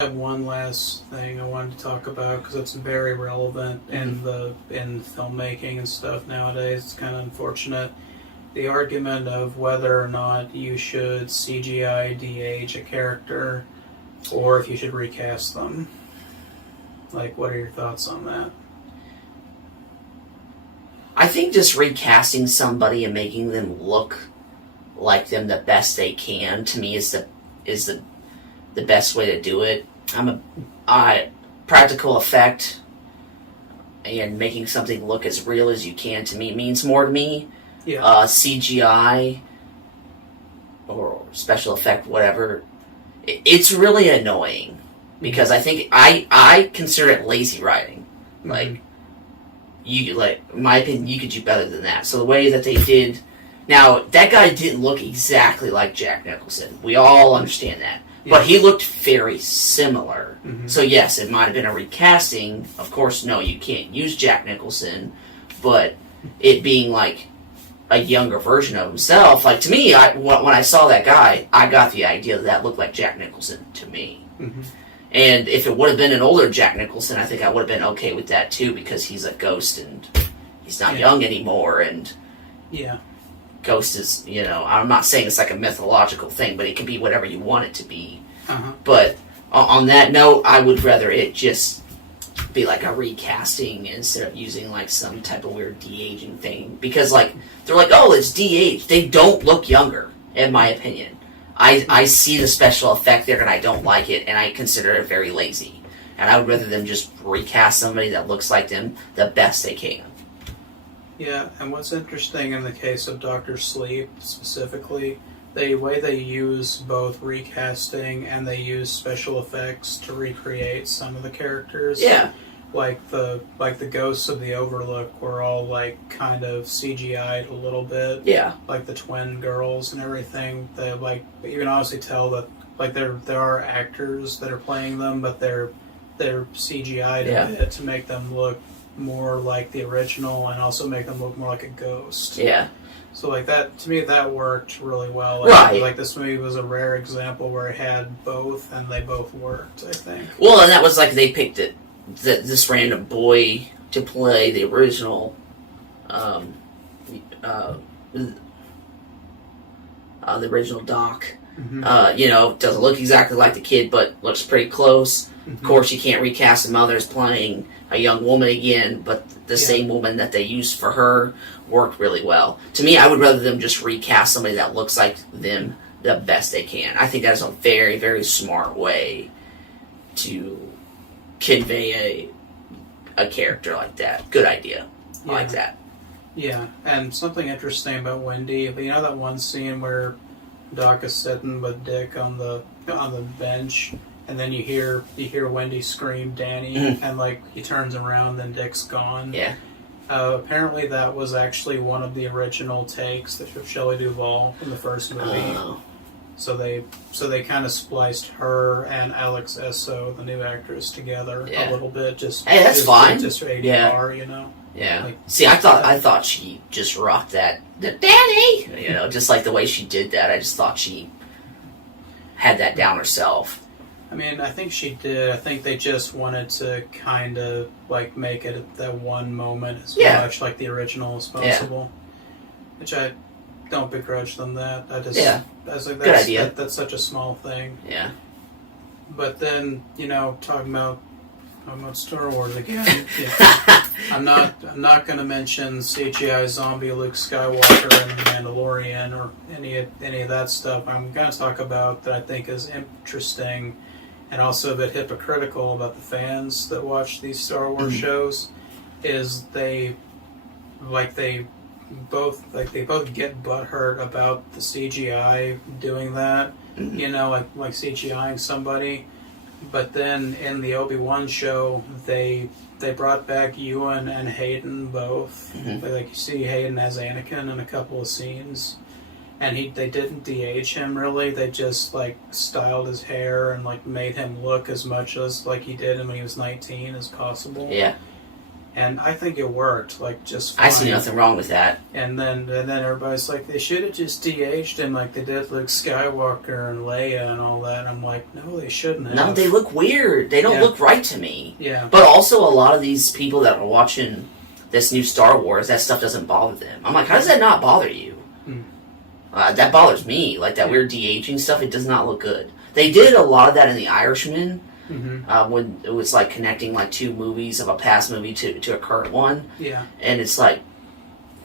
I have one last thing I wanted to talk about because it's very relevant in filmmaking and stuff nowadays. It's kind of unfortunate. The argument of whether or not you should CGI de-age a character or if you should recast them. Like, what are your thoughts on that? I think just recasting somebody and making them look like them the best they can, to me, is the best way to do it. Practical effect and making something look as real as you can, to me, means more to me. Yeah. CGI or special effect, whatever, it's really annoying because I think I consider it lazy writing. Like, in my opinion, you could do better than that. So the way that they did, now that guy didn't look exactly like Jack Nicholson. We all understand that. But he looked very similar. So yes, it might have been a recasting. Of course, no, you can't use Jack Nicholson. But it being like a younger version of himself, like to me, when I saw that guy, I got the idea that looked like Jack Nicholson to me. And if it would have been an older Jack Nicholson, I think I would have been okay with that too, because he's a ghost and he's not young anymore. And Ghost is, I'm not saying it's like a mythological thing, but it can be whatever you want it to be. But on that note, I would rather it just be like a recasting instead of using like some type of weird de-aging thing. Because like they're like, oh, it's de-aged. They don't look younger, in my opinion. I see the special effect there and I don't like it, and I consider it very lazy. And I would rather them just recast somebody that looks like them the best they can. Yeah, and what's interesting in the case of Dr. Sleep specifically, the way they use both recasting and they use special effects to recreate some of the characters. Yeah. Like the ghosts of the Overlook were all like kind of CGI'd a little bit. Yeah. Like the twin girls and everything. They you can obviously tell that like there are actors that are playing them, but they're CGI'd a bit to make them look more like the original and also make them look more like a ghost. Yeah. So like that, to me, that worked really well. Like this movie was a rare example where it had both and they both worked, I think. Well, and that was like they picked this random boy to play the original the original Doc. Doesn't look exactly like the kid, but looks pretty close. Of course, you can't recast the mother as playing a young woman again, but the same woman that they used for her worked really well. To me, I would rather them just recast somebody that looks like them the best they can. I think that is a very, very smart way to convey a character like that. Good idea. I like that. Yeah, and something interesting about Wendy, you know that one scene where Doc is sitting with Dick on the bench, and then you hear Wendy scream Danny, and like he turns around, then Dick's gone. Yeah. Apparently that was actually one of the original takes of Shelley Duvall in the first movie. Oh. So they kind of spliced her and Alex Esso, the new actress, together a little bit. Hey, that's fine. Just for ADR, Yeah. Like, see, I thought she just rocked that. The Danny! Just like the way she did that. I just thought she had that down herself. I mean, I think she did. I think they just wanted to kind of like make it that one moment as much like the original as possible. Which I don't begrudge them that. I just that's like good idea. That's such a small thing. Yeah. But then, talking about Star Wars again. I'm not going to mention CGI zombie Luke Skywalker and The Mandalorian or any of that stuff. I'm going to talk about that I think is interesting and also a bit hypocritical about the fans that watch these Star Wars shows. Is they both get butthurt about the CGI doing that. Like CGIing somebody. But then in the Obi-Wan show, they brought back Ewan and Hayden both. Like you see Hayden as Anakin in a couple of scenes, and they didn't de-age him really. They just like styled his hair and like made him look as much as like he did when he was 19 as possible. Yeah. And I think it worked, like, just fine. I see nothing wrong with that. And then everybody's like, they should have just de-aged him like they did Luke Skywalker and Leia and all that. I'm like, no, they shouldn't have. No, they look weird. They don't Yeah. look right to me. Yeah. But also, a lot of these people that are watching this new Star Wars, that stuff doesn't bother them. I'm like, how does that not bother you? That bothers me. Like, that weird de-aging stuff, it does not look good. They did a lot of that in The Irishman. When it was like connecting like two movies of a past movie to a current one. Yeah. And it's like,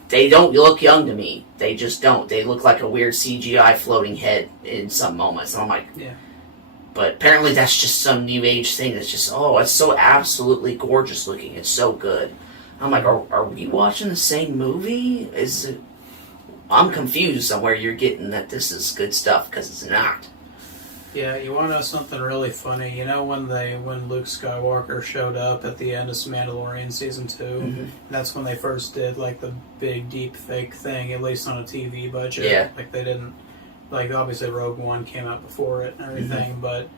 they don't look young to me. They just don't. They look like a weird CGI floating head in some moments. And I'm like, yeah. But apparently that's just some new age thing that's just, it's so absolutely gorgeous looking. It's so good. I'm like, are we watching the same movie? I'm confused on where you're getting that this is good stuff, because it's not. Yeah, you want to know something really funny? You know when Luke Skywalker showed up at the end of Mandalorian Season 2? That's when they first did, like, the big deep fake thing, at least on a TV budget. Yeah. Like, they didn't... Like, obviously Rogue One came out before it and everything, but,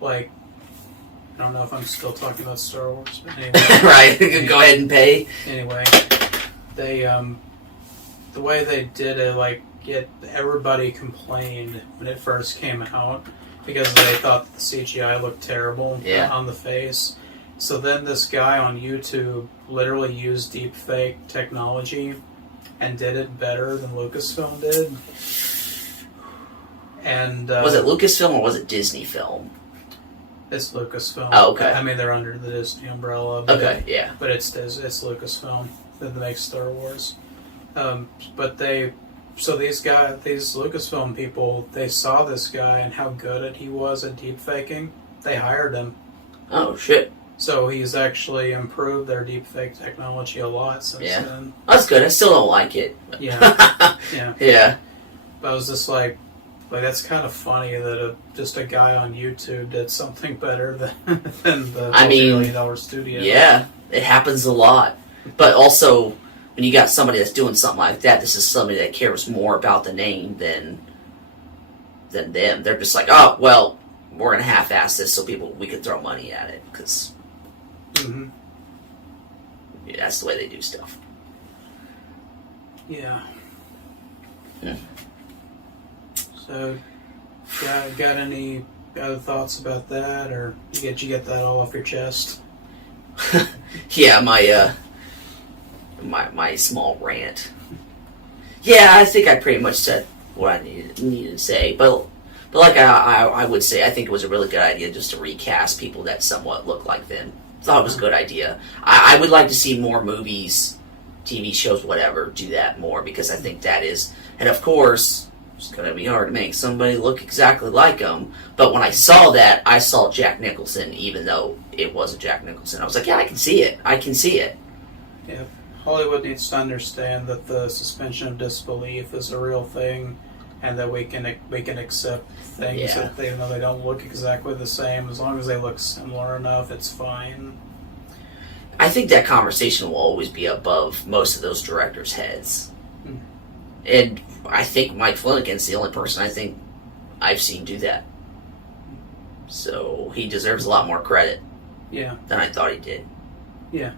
like... I don't know if I'm still talking about Star Wars, but anyway. Right, go ahead and pay. Anyway, they, the way they did it, like, everybody complained when it first came out, because they thought the CGI looked terrible on the face. So then this guy on YouTube literally used deepfake technology and did it better than Lucasfilm did. And was it Lucasfilm or was it Disney Film? It's Lucasfilm. Oh, okay. I mean, they're under the Disney umbrella. But Okay, yeah. But it's Lucasfilm that makes Star Wars. But these Lucasfilm people, they saw this guy and how good he was at deepfaking. They hired him. Oh, shit. So he's actually improved their deepfake technology a lot since then. That's good. I still don't like it. Yeah. Yeah. Yeah. But I was just like that's kind of funny that just a guy on YouTube did something better than the multi-million-dollar studio. Yeah, it happens a lot. But also, when you got somebody that's doing something like that, this is somebody that cares more about the name than them. They're just like, oh, well, we're going to half-ass this so we can throw money at it, because that's the way they do stuff. Yeah. So, got any other thoughts about that, or did you get that all off your chest? Yeah, my small rant. Yeah, I think I pretty much said what I needed to say, but like I would say, I think it was a really good idea just to recast people that somewhat look like them. Thought it was a good idea. I would like to see more movies, TV shows, whatever, do that more, because I think that is, and of course, it's going to be hard to make somebody look exactly like them, but when I saw that, I saw Jack Nicholson, even though it wasn't Jack Nicholson. I was like, yeah, I can see it. Yeah, Hollywood needs to understand that the suspension of disbelief is a real thing, and that we can accept things that even though they don't look exactly the same, as long as they look similar enough, it's fine. I think that conversation will always be above most of those directors' heads. And I think Mike Flanagan's the only person I think I've seen do that. So he deserves a lot more credit Yeah. than I thought he did. Yeah.